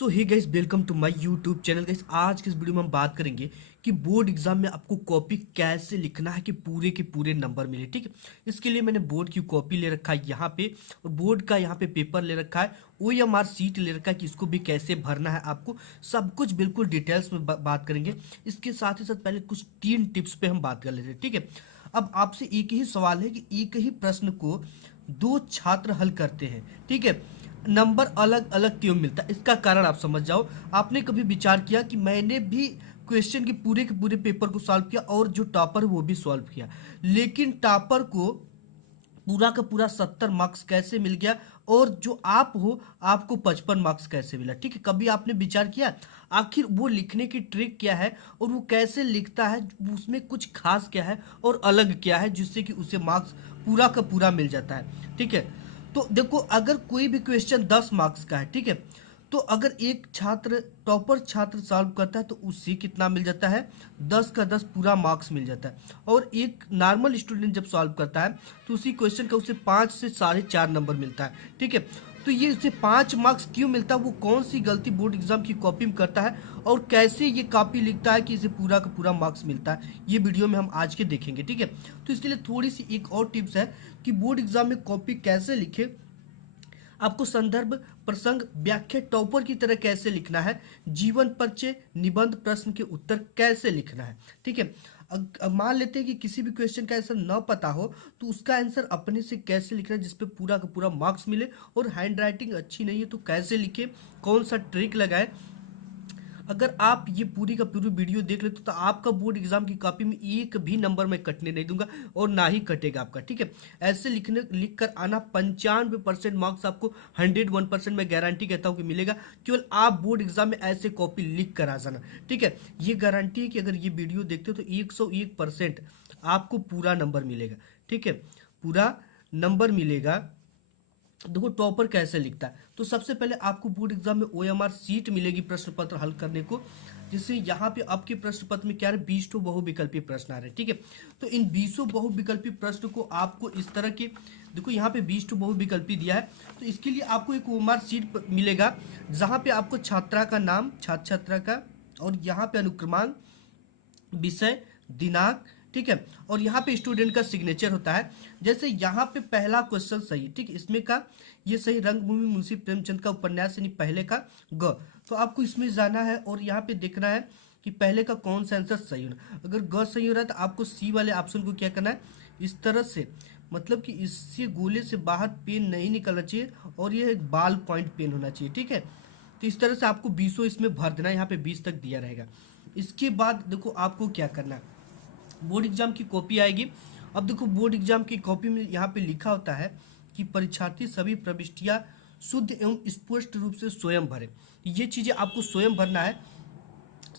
So hey guys, welcome to my YouTube channel. Guys, आज के इस वीडियो में हम बात करेंगे कि बोर्ड एग्जाम में आपको कॉपी कैसे लिखना है कि पूरे के पूरे नंबर मिले। ठीक है, इसके लिए मैंने बोर्ड की कॉपी ले रखा है यहाँ पे, और बोर्ड का यहाँ पे पेपर ले रखा है, OMR सीट ले रखा है कि इसको भी कैसे भरना है। आपको सब कुछ बिल्कुल डिटेल्स में बात करेंगे। इसके साथ ही साथ पहले कुछ 3 टिप्स पे हम बात कर लेते हैं। ठीक है, अब आपसे एक ही सवाल है कि एक ही प्रश्न को 2 छात्र हल करते हैं। ठीक है, नंबर अलग अलग क्यों मिलता है, इसका कारण आप समझ जाओ। आपने कभी विचार किया कि मैंने भी क्वेश्चन के पूरे पेपर को सॉल्व किया और जो टॉपर वो भी सॉल्व किया, लेकिन टॉपर को पूरा का पूरा 70 मार्क्स कैसे मिल गया और जो आप हो आपको 55 मार्क्स कैसे मिला? ठीक है, कभी आपने विचार किया आखिर वो लिखने की ट्रिक क्या है और वो कैसे लिखता है, उसमें कुछ खास क्या है और अलग क्या है जिससे कि उसे मार्क्स पूरा का पूरा मिल जाता है? ठीक है, तो देखो, अगर कोई भी क्वेश्चन 10 मार्क्स का है, ठीक है, तो अगर एक छात्र टॉपर छात्र सॉल्व करता है तो उससे कितना मिल जाता है? 10 का 10 पूरा मार्क्स मिल जाता है। और एक नॉर्मल स्टूडेंट जब सॉल्व करता है तो उसी क्वेश्चन का उसे 5 से 4.5 नंबर मिलता है। ठीक है, तो ये उसे 5 मार्क्स क्यों मिलता है? वो कौन सी गलती बोर्ड एग्जाम की कॉपी में करता है और कैसे ये कॉपी लिखता है कि इसे पूरा का पूरा मार्क्स मिलता है, ये वीडियो में हम आज के देखेंगे। ठीक है, तो इसके लिए थोड़ी सी एक और टिप्स है कि बोर्ड एग्जाम में कॉपी कैसे लिखे, आपको संदर्भ, प्रसंग, व्याख्या टॉपर की तरह कैसे लिखना है, जीवन परिचय, निबंध, प्रश्न के उत्तर कैसे लिखना है। ठीक है, मान लेते हैं कि किसी भी क्वेश्चन का आंसर न पता हो तो उसका आंसर अपने से कैसे लिखना है जिसपे पूरा का पूरा मार्क्स मिले, और हैंड राइटिंग अच्छी नहीं है तो कैसे लिखे, कौन सा ट्रिक लगाए। अगर आप ये पूरी का पूरी वीडियो देख लेते तो आपका बोर्ड एग्जाम की कॉपी में एक भी नंबर मैं कटने नहीं दूंगा और ना ही कटेगा आपका। ठीक है, ऐसे लिख कर आना, 95% मार्क्स आपको 101% मैं गारंटी कहता हूँ कि मिलेगा। केवल आप बोर्ड एग्जाम में ऐसे कॉपी लिख कर आ जाना। ठीक है, ये गारंटी है कि अगर ये वीडियो देखते हो तो 101% आपको पूरा नंबर मिलेगा। ठीक है, पूरा नंबर मिलेगा। देखो, टॉपर कैसे लिखता है, तो सबसे पहले आपको बोर्ड एग्जाम में OMR सीट मिलेगी प्रश्न पत्र हल करने को, जिससे यहाँ पे आपके प्रश्न पत्र में क्या है, 20 बहुविकल्पी प्रश्न आ रहे हैं। ठीक है, तो इन 20 बहुविकल्पी प्रश्न को आपको इस तरह के, देखो यहाँ पे 20 बहुविकल्पी दिया है, तो इसके लिए आपको एक OMR सीट मिलेगा जहाँ पे आपको छात्रा का नाम, छात्र छात्रा का, और यहाँ पे अनुक्रमांक, विषय, दिनांक, ठीक है, और यहाँ पे स्टूडेंट का सिग्नेचर होता है। जैसे यहाँ पे पहला क्वेश्चन सही, ठीक है, इसमें का ये सही, रंगभूमि मुंशी प्रेमचंद का उपन्यास यानी पहले का ग, तो आपको इसमें जाना है और यहाँ पे देखना है कि पहले का कौन सा आंसर सही होना। अगर ग सही हो रहा है तो आपको सी वाले ऑप्शन को क्या करना है, इस तरह से, मतलब कि इससे गोले से बाहर पेन नहीं निकलना चाहिए और ये एक बाल पॉइंट पेन होना चाहिए। ठीक है, तो इस तरह से आपको 20 इसमें भर देना है, यहाँ पे 20 तक दिया रहेगा। इसके बाद देखो आपको क्या करना है, बोर्ड एग्जाम की कॉपी आएगी। अब देखो, बोर्ड एग्जाम की कॉपी में यहाँ पे लिखा होता है कि परीक्षार्थी सभी प्रविष्टियां शुद्ध एवं स्पष्ट रूप से स्वयं भरे। ये चीजें आपको स्वयं भरना है।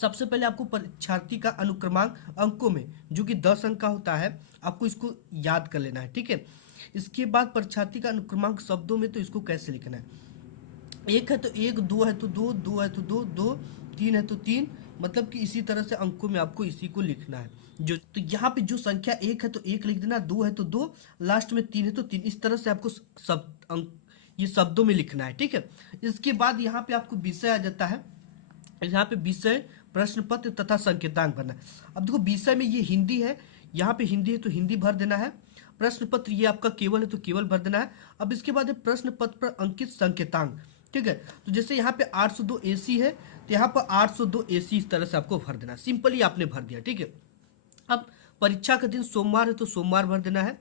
सबसे पहले आपको परीक्षार्थी का अनुक्रमांक अंकों में, जो कि 10 अंक का होता है, आपको इसको याद कर लेना है। ठीक है, इसके बाद परीक्षार्थी का अनुक्रमांक शब्दों में, तो इसको कैसे लिखना है, एक है तो एक, दो है तो दो, दो है तो दो, दो, तीन है तो तीन, मतलब कि इसी तरह से अंकों में आपको इसी को लिखना है। जो तो यहाँ पे जो संख्या एक है तो एक लिख देना, दो है तो दो, लास्ट में तीन है तो तीन, इस तरह से आपको सब अंक ये शब्दों में लिखना है। ठीक है, इसके बाद यहाँ पे आपको विषय आ जाता है। यहाँ पे विषय, प्रश्न पत्र तथा संकेतांक भरना है। अब देखो, विषय में ये हिंदी है, यहाँ पे हिंदी है तो हिंदी भर देना है। प्रश्न पत्र ये आपका केवल है तो केवल भर देना है। अब इसके बाद है प्रश्न पत्र पर अंकित संकेतांक। ठीक है, तो जैसे यहाँ पे 802 AC है तो यहाँ पर 802 AC इस तरह से आपको भर देना है। सिंपली आपने भर दिया। ठीक है, अब परीक्षा का दिन सोमवार है तो सोमवार भर देना है।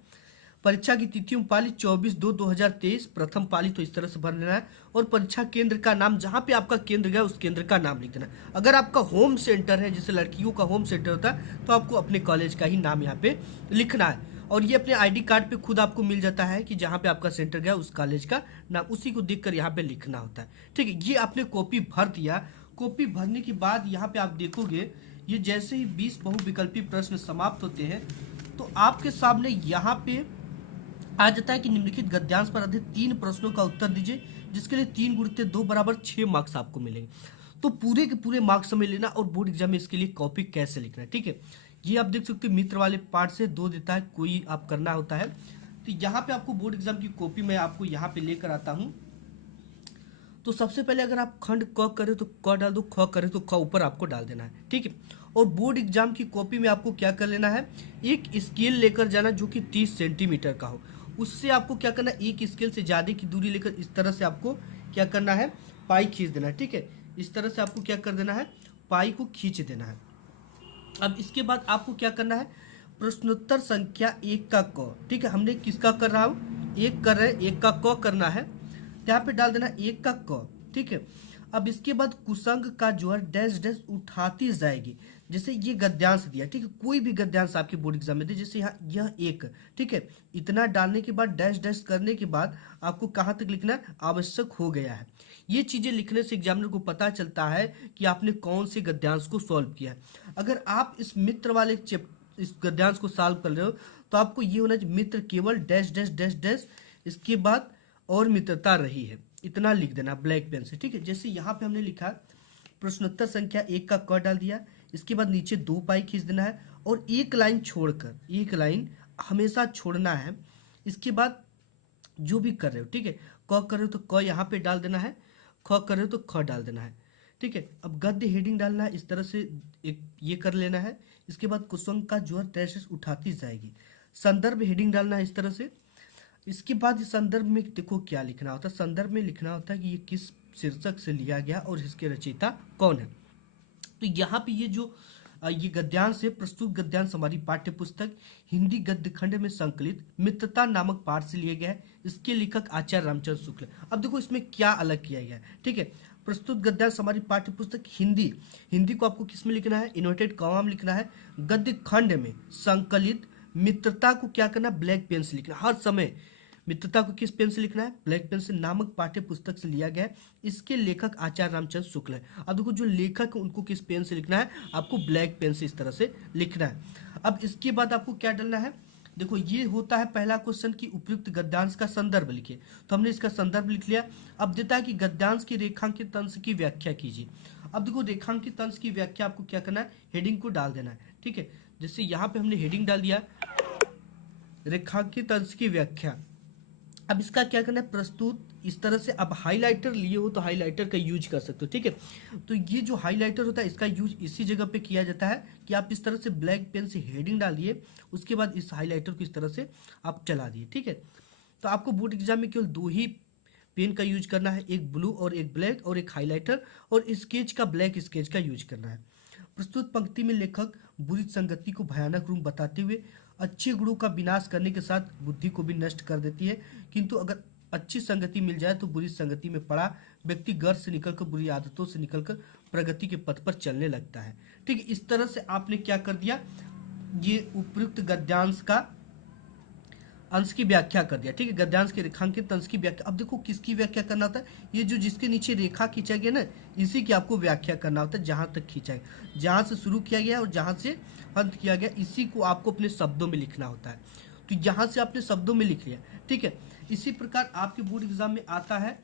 परीक्षा की तिथि पाली 24/2/2023, प्रथम पाली, तो इस तरह से भर लेना है। और परीक्षा केंद्र का नाम, जहाँ पे आपका केंद्र गया उस केंद्र का नाम लिख देना है। अगर आपका होम सेंटर है, जैसे लड़कियों का होम सेंटर होता है, तो आपको अपने कॉलेज का ही नाम यहाँ पे लिखना है। और ये अपने ID कार्ड पे खुद आपको मिल जाता है कि जहाँ पे आपका सेंटर गया उस कॉलेज का नाम, उसी को देखकर यहाँ पे लिखना होता है। ठीक है, ये आपने कॉपी भर दिया। कॉपी भरने के बाद यहाँ पे आप देखोगे, ये जैसे ही 20 बहुविकल्पी प्रश्न समाप्त होते हैं तो आपके सामने यहाँ पे आ जाता है कि निम्नलिखित गद्यांश पर आधारित 3 प्रश्नों का उत्तर दीजिए, जिसके लिए 3 गुणित 2 बराबर 6 मार्क्स आपको मिलेंगे। तो पूरे के पूरे मार्क्स समझ लेना और बोर्ड एग्जाम में इसके लिए कॉपी कैसे लिखना है। ठीक है, ये आप देख सकते हो मित्र वाले पार्ट से 2 देता है, कोई आप करना होता है। तो यहाँ पे आपको बोर्ड एग्जाम की कॉपी मैं आपको यहाँ पे लेकर आता हूँ। तो सबसे पहले अगर आप खंड क करें तो क डाल दो, ख करें तो ख ऊपर आपको डाल देना है, ठीक है। और बोर्ड एग्जाम की कॉपी में आपको क्या कर लेना है, एक स्केल लेकर जाना जो कि 30 सेंटीमीटर का हो। उससे आपको क्या करना है, एक स्केल से ज़्यादा की दूरी लेकर इस तरह से आपको क्या करना है, पाई खींच देना है, ठीक है। इस तरह से आपको क्या कर देना है, पाई को खींच देना है। अब इसके बाद आपको क्या करना है, प्रश्नोत्तर संख्या 1 का क, ठीक है। हमने किसका कर रहा हूँ, एक कर रहे हैं, 1 का क करना है, तो यहाँ पे डाल देना 1 का क, ठीक है। अब इसके बाद कुसंग का जो है डैश डैश उठाती जाएगी। जैसे ये गद्यांश दिया, ठीक है, कोई भी गद्यांश आपके बोर्ड एग्जाम में दे, जैसे यहाँ यह एक, ठीक है, इतना डालने के बाद डैश डैश करने के बाद आपको कहाँ तक लिखना आवश्यक हो गया है। ये चीज़ें लिखने से एग्जामिनर को पता चलता है कि आपने कौन से गद्यांश को सॉल्व किया है। अगर आप इस मित्र वाले इस गद्यांश को सॉल्व कर रहे हो तो आपको ये होना चाहिए, मित्र केवल डैश डैश डैश डैश, इसके बाद और मित्रता रही है, इतना लिख देना ब्लैक पेन से, ठीक है। जैसे यहाँ पे हमने लिखा प्रश्नोत्तर संख्या 1 का क डाल दिया, इसके बाद नीचे 2 पाई खींच देना है और एक लाइन छोड़कर, एक लाइन हमेशा छोड़ना है। इसके बाद जो भी कर रहे हो, ठीक है, क कर रहे हो तो क यहाँ पे डाल देना है, ख कर रहे हो तो ख डाल देना है, ठीक है। अब गद्य हेडिंग डालना है, इस तरह से एक ये कर लेना है। इसके बाद कुसुम का जो है डैश उठाती जाएगी। संदर्भ हेडिंग डालना है इस तरह से। इसके बाद इस संदर्भ में देखो क्या लिखना होता है, संदर्भ में लिखना होता है कि ये किस शीर्षक से लिया गया और इसके रचयिता कौन है। तो यहाँ पे ये जो ये गद्यांश है, प्रस्तुत गद्यांश हमारी पाठ्य पुस्तक हिंदी गद्य खंड में संकलित मित्रता नामक पाठ से लिया गया है। इसके लेखक आचार्य रामचंद्र शुक्ल। अब देखो इसमें क्या अलग किया गया है, ठीक है। प्रस्तुत गद्यांश हमारी पाठ्य पुस्तक हिंदी, हिंदी को आपको किस में लिखना है, इन्वर्टेड कॉमा में लिखना है, गद्य खंड में संकलित मित्रता को क्या करना, ब्लैक पेन से लिखना हर समय। मित्रता को किस पेन से लिखना है, ब्लैक पेन से, नामक पाठ्य पुस्तक से लिया गया है। इसके लेखक आचार्य रामचंद्र शुक्ल है। अब देखो जो लेखक है उनको किस पेन से लिखना है, आपको ब्लैक पेन से इस तरह से लिखना है। अब इसके बाद आपको क्या डालना है, देखो ये होता है पहला क्वेश्चन की उपयुक्त गद्यांश का संदर्भ लिखिए, तो हमने इसका संदर्भ लिख लिया। अब देता है कि गद्यांश की रेखांकित अंश की व्याख्या कीजिए। अब देखो रेखांकित अंश की व्याख्या आपको क्या करना है, हेडिंग को डाल देना है, ठीक है। जैसे यहाँ पे हमने हेडिंग डाल दिया रेखांकित अंश की व्याख्या। अब इसका क्या करना है, प्रस्तुत इस तरह से। अब हाइलाइटर लिए हो तो हाइलाइटर का यूज कर सकते हो, ठीक है। तो ये जो हाइलाइटर होता है इसका यूज इसी जगह पे किया जाता है कि आप इस तरह से ब्लैक पेन से हेडिंग डालिए, उसके बाद इस हाइलाइटर को इस तरह से आप चला दिए, ठीक है। तो आपको बोर्ड एग्जाम में केवल 2 ही पेन का यूज करना है, एक ब्लू और एक ब्लैक, और एक हाईलाइटर, और स्केच का ब्लैक स्केच का यूज करना है। प्रस्तुत पंक्ति में लेखक बुरी संगति को भयानक रूप बताते हुए अच्छे गुणों का विनाश करने के साथ बुद्धि को भी नष्ट कर देती है, किंतु अगर अच्छी संगति मिल जाए तो बुरी संगति में पड़ा व्यक्ति गर्व से निकलकर, बुरी आदतों से निकलकर प्रगति के पथ पर चलने लगता है, ठीक है। इस तरह से आपने क्या कर दिया, ये उपयुक्त गद्यांश का अंश की व्याख्या कर दिया, ठीक है। गद्यांश के रेखांकित अंश की व्याख्या। अब देखो किसकी व्याख्या करना होता है, ये जो जिसके नीचे रेखा खींचा गया ना, इसी की आपको व्याख्या करना होता है, जहां तक खींचा गया, जहां से शुरू किया गया और जहां से अंत किया गया, इसी को आपको अपने शब्दों में लिखना होता है। तो यहाँ से आपने शब्दों में लिख लिया, ठीक है। इसी प्रकार आपके बोर्ड एग्जाम में आता है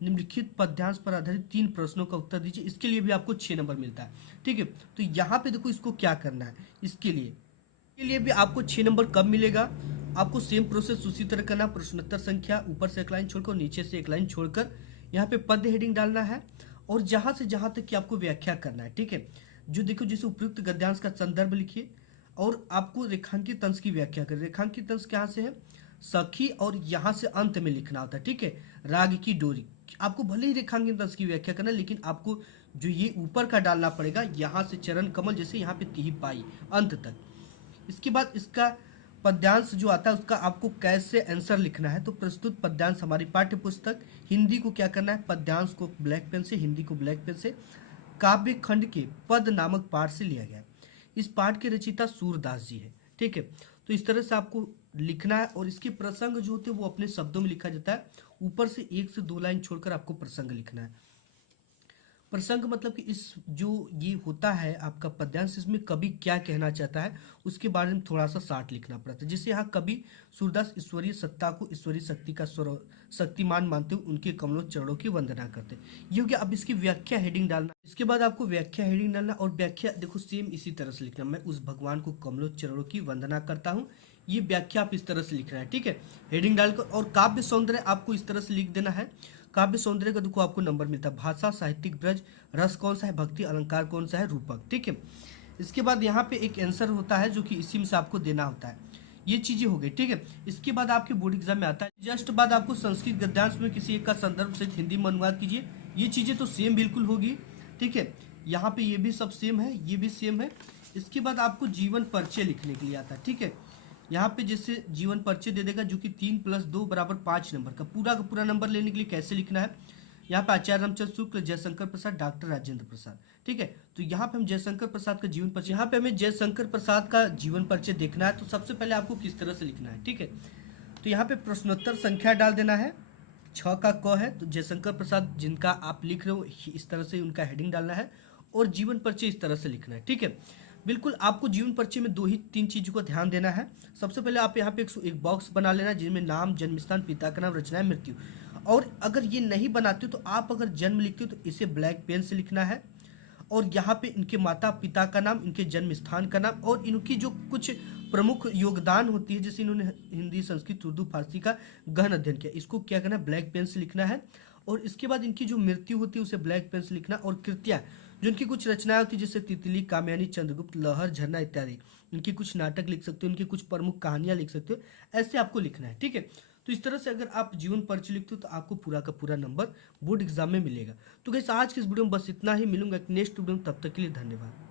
निम्नलिखित पद्यांश पर आधारित 3 प्रश्नों का उत्तर दीजिए। इसके लिए भी आपको 6 नंबर मिलता है, ठीक है। तो यहाँ पे देखो इसको क्या करना है, इसके लिए भी आपको 6 नंबर कब मिलेगा, आपको सेम प्रोसेस उसी तरह करना। प्रश्नोत्तर संख्या ऊपर से एक लाइन छोड़कर, नीचे से एक लाइन छोड़कर यहाँ पे पद हेडिंग डालना है, और जहाँ से जहाँ तक कि आपको व्याख्या करना है, ठीक है। जो देखो जैसे उपयुक्त गद्यांश का संदर्भ लिखिए, और आपको रेखांकित अंश की व्याख्या करें। रेखांकित अंश कहाँ से है, सखी, और यहाँ से अंत में लिखना होता है, ठीक है। राग की डोरी, आपको भले ही रेखांकित अंश की व्याख्या करना, लेकिन आपको जो ये ऊपर का डालना पड़ेगा, यहाँ से चरण कमल, जैसे यहाँ पे तिही पाई अंत तक। इसके बाद इसका पद्यांश जो आता है उसका आपको कैसे आंसर लिखना है। तो प्रस्तुत पद्यांश हमारी पाठ्य पुस्तक हिंदी को क्या करना है, पद्यांश को ब्लैक पेन से, हिंदी को ब्लैक पेन से, काव्य खंड के पद नामक पाठ से लिया गया है। इस पाठ के रचयिता सूरदास जी है, ठीक है। तो इस तरह से आपको लिखना है, और इसके प्रसंग जो होते हैं वो अपने शब्दों में लिखा जाता है। ऊपर से 1 से 2 लाइन छोड़कर आपको प्रसंग लिखना है। प्रसंग मतलब कि इस जो ये होता है आपका पद्यांश, इसमें कवि क्या कहना चाहता है उसके बारे में थोड़ा सा शार्ट लिखना पड़ता है। जैसे यहाँ कवि सूरदास ईश्वरीय सत्ता को ईश्वरीय शक्ति का शक्तिमान मानते हुए उनके कमलों चरणों की वंदना करते हैं, ये हो गया। अब इसकी व्याख्या हेडिंग डालना, इसके बाद आपको व्याख्या हेडिंग डालना, और व्याख्या देखो सेम इसी तरह से लिखना, मैं उस भगवान को कमलों चरणों की वंदना करता हूँ, ये व्याख्या आप इस तरह से लिखना है, ठीक है, हेडिंग डालकर। और काव्य सौंदर्य आपको इस तरह से लिख देना है, काव्य सौंदर्य का देखो आपको नंबर मिलता है, भाषा, साहित्यिक ब्रज, रस कौन सा है, भक्ति, अलंकार कौन सा है, रूपक। ठीक है, इसके बाद यहाँ पे एक आंसर होता है जो कि इसी में से आपको देना होता है। ये चीजें हो गई। ठीक है, इसके बाद आपके बोर्ड एग्जाम में आता है जस्ट बाद आपको संस्कृत गद्यांश में किसी एक का संदर्भ सहित हिंदी में अनुवाद कीजिए। ये चीजें तो सेम बिल्कुल होगी। ठीक है, यहाँ पे ये भी सब सेम है, ये भी सेम है। इसके बाद आपको जीवन परिचय लिखने के लिए आता है। ठीक है, यहाँ पे जैसे जीवन परिचय दे देगा जो कि 3+2 = 5 नंबर का पूरा नंबर लेने के लिए कैसे लिखना है। यहाँ पे आचार्य रामचंद्र शुक्ल, जयशंकर प्रसाद, डॉक्टर राजेंद्र प्रसाद। ठीक है, तो यहाँ पे हम जयशंकर प्रसाद का जीवन परिचय, यहाँ पे हमें जयशंकर प्रसाद का जीवन परिचय देखना है। तो सबसे पहले आपको किस तरह से लिखना है। ठीक है, तो यहाँ पे प्रश्नोत्तर संख्या डाल देना है, 6 का क है तो जयशंकर प्रसाद जिनका आप लिख रहे हो इस तरह से उनका हेडिंग डालना है और जीवन परिचय इस तरह से लिखना है। ठीक है, बिल्कुल आपको जीवन परिचय में 2 ही 3 चीज़ों को ध्यान देना है। सबसे पहले आप यहाँ पे एक बॉक्स बना लेना जिसमें नाम, जन्म स्थान, पिता का नाम, रचनाएं, मृत्यु। और अगर ये नहीं बनाते हो तो आप अगर जन्म लिखते हो तो इसे ब्लैक पेन से लिखना है। और यहाँ पे इनके माता पिता का नाम, इनके जन्म स्थान का नाम और इनकी जो कुछ प्रमुख योगदान होती है, जैसे इन्होंने हिंदी, संस्कृत, उर्दू, फारसी का गहन अध्ययन किया, इसको क्या करना है, ब्लैक पेन से लिखना है। और इसके बाद इनकी जो मृत्यु होती है उसे ब्लैक पेन से लिखना। और कृतियाँ जो इनकी कुछ रचनाएं होती है जैसे तितली, कामयानी, चंद्रगुप्त, लहर, झरना इत्यादि, इनकी कुछ नाटक लिख सकते हो, इनकी कुछ प्रमुख कहानियां लिख सकते हो, ऐसे आपको लिखना है। ठीक है, तो इस तरह से अगर आप जीवन परिचय लिखते हो तो आपको पूरा का पूरा नंबर बोर्ड एग्जाम में मिलेगा। तो गाइस आज के इस वीडियो में बस इतना ही, मिलूंगा एक नेक्स्ट वीडियो में, तब तक के लिए धन्यवाद।